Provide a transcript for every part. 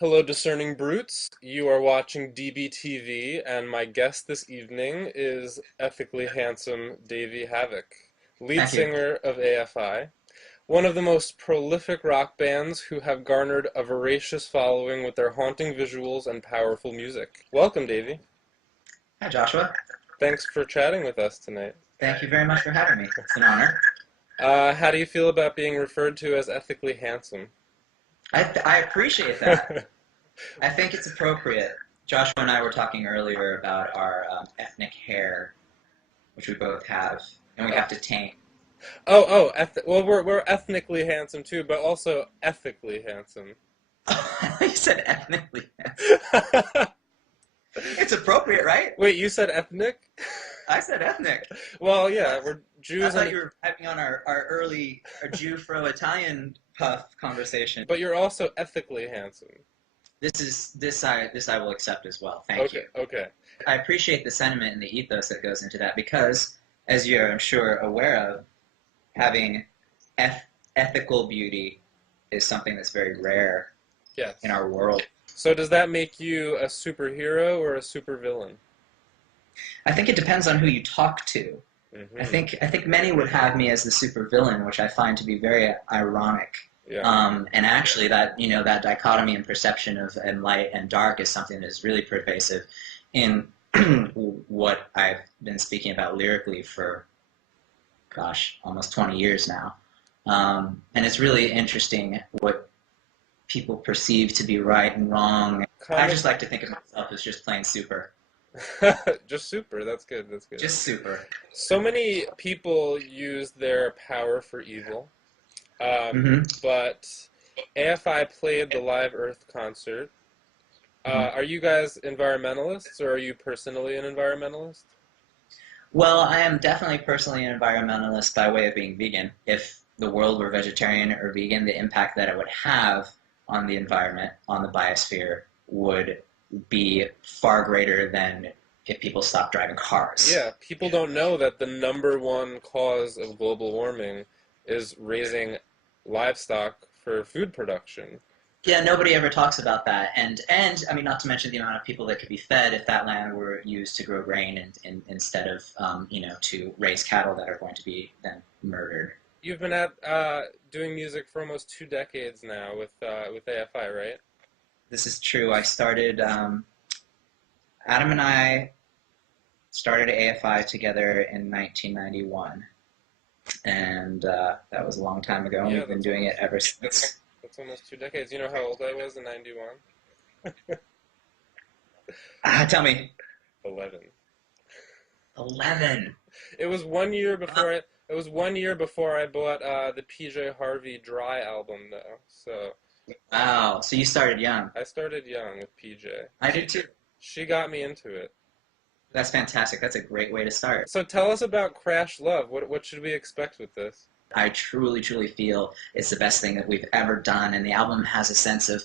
Hello, Discerning Brutes. You are watching DBTV, and my guest this evening is ethically handsome Davey Havok, lead Thank you. singer of AFI, one of the most prolific rock bands who have garnered a voracious following with their haunting visuals and powerful music. Welcome, Davey. Hi, Joshua. Thanks for chatting with us tonight. Thank you very much for having me. It's an honor. How do you feel about being referred to as ethically handsome? I appreciate that. I think it's appropriate. Joshua and I were talking earlier about our ethnic hair, which we both have, and we Uh, have to tame. well, we're ethnically handsome too, but also ethically handsome. You said ethnically. It's appropriate, right? Wait, you said ethnic? I said ethnic. Well, yeah, Yes. we're I Jews thought and you were having on our Jew Fro Italian puff conversation. but you're also ethically handsome. This I will accept as well. Thank Okay, you. okay. I appreciate the sentiment and the ethos that goes into that because, as you're, I'm sure, aware of, having ethical beauty is something that's very rare in Yes. our world. So does that make you a superhero or a supervillain? I think it depends on who you talk to. Mm-hmm. I think many would have me as the supervillain, which I find to be very ironic. Yeah. And actually, that dichotomy in perception of and light and dark is something that is really pervasive in what I've been speaking about lyrically for, gosh, almost 20 years now. And it's really interesting what people perceive to be right and wrong. I Comic just like to think of myself as just plain super. just super. That's good. That's good. Just super. So many people use their power for evil. Hmm. But AFI played the Live Earth concert. Hmm. Are you guys environmentalists, or are you personally an environmentalist? Well, I am definitely personally an environmentalist by way of being vegan. If the world were vegetarian or vegan, the impact that it would have on the environment, on the biosphere, would be far greater than if people stopped driving cars. Yeah, people don't know that the number one cause of global warming is raising livestock for food production. Yeah, nobody ever talks about that, and I mean, not to mention the amount of people that could be fed if that land were used to grow grain and instead of to raise cattle that are going to be then murdered. You've been at doing music for almost 2 decades now with AFI, right? This is true. Adam and I started AFI together in 1991, and that was a long time ago, and Yeah, we've been doing it ever that's since. that's almost 2 decades. You know how old I was in '91? Tell me, 11. 11. It was 1 year Wow. before I bought the PJ Harvey Dry album though. So Wow. So you started young. I started young with PJ. I did too. She got me into it. That's fantastic. That's a great way to start. So tell us about Crash Love. What should we expect with this? I truly, truly feel it's the best thing that we've ever done, and the album has a sense of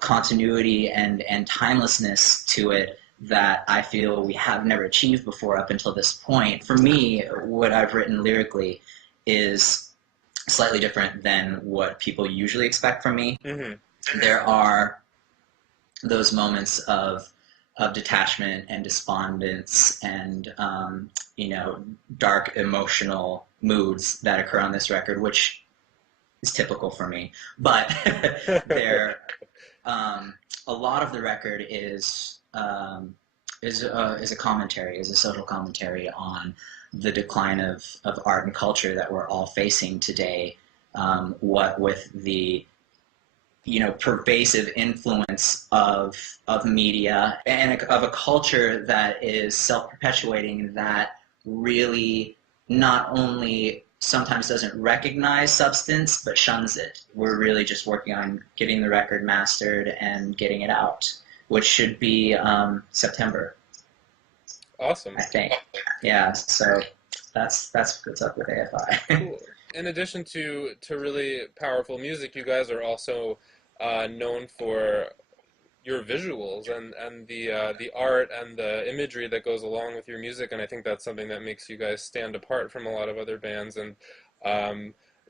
continuity and timelessness to it that I feel we have never achieved before up until this point. For me, what I've written lyrically is slightly different than what people usually expect from me. Hmm. There are those moments of detachment and despondence and dark emotional moods that occur on this record, which is typical for me. But there, a lot of the record is a commentary, is a social commentary on the decline of art and culture that we're all facing today. What with the pervasive influence of media and of a culture that is self-perpetuating, that really not only sometimes doesn't recognize substance but shuns it. We're really just working on getting the record mastered and getting it out, which should be September, Awesome. I think. Yeah, so that's what's up with AFI. Cool. In addition to really powerful music, you guys are also known for your visuals and the art and the imagery that goes along with your music, and I think that's something that makes you guys stand apart from a lot of other bands. And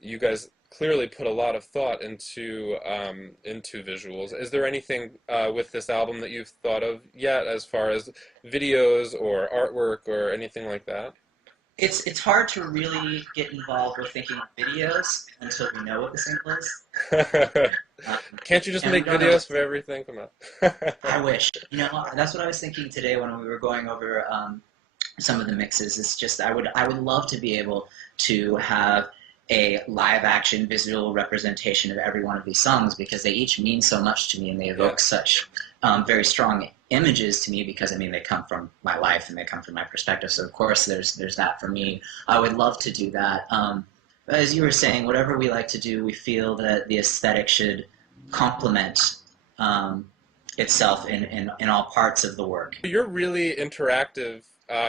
you guys clearly put a lot of thought into visuals. Is there anything with this album that you've thought of yet, as far as videos or artwork or anything like that? It's hard to really get involved with thinking of videos until we know what the single is, um, Can't you just and we make don't know what videos for everything? Come on. I wish. That's what I was thinking today when we were going over some of the mixes. It's just I would love to be able to have a live action visual representation of every one of these songs because they each mean so much to me and they Yeah. evoke such very strong images to me because I mean they come from my life and they come from my perspective. So of course there's that for me. I would love to do that. But as you were saying, whatever we like to do, we feel that the aesthetic should complement um, itself in all parts of the work. You're really interactive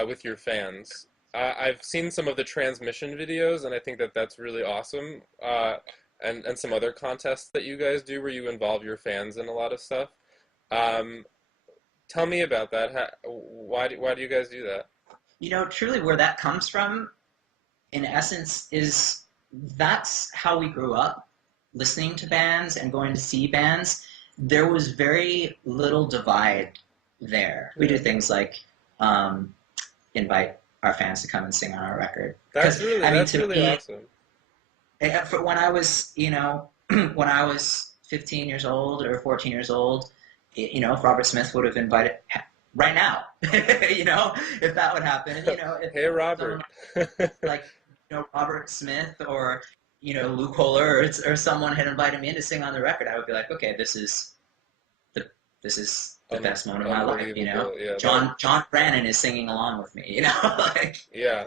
with your fans. I've seen some of the transmission videos, and I think that that's really awesome. And some other contests that you guys do where you involve your fans in a lot of stuff. Um, Tell me about that. Why do you guys do that? Truly where that comes from, in essence, is that's how we grew up, listening to bands and going to see bands. There was very little divide there. We do Yeah. things like invite our fans to come and sing on our record. That's Because, really I mean, that's to really me, awesome. for when I was, when I was 15 years old or 14 years old, if Robert Smith would have invited right now, if that would happen, if Hey, someone Robert. like Robert Smith or Luke Kohler or someone had invited me in to sing on the record, I would be like, okay, the this is the Un best moment of my life. Unbelievable. Yeah, that John Brannon is singing along with me. Like yeah.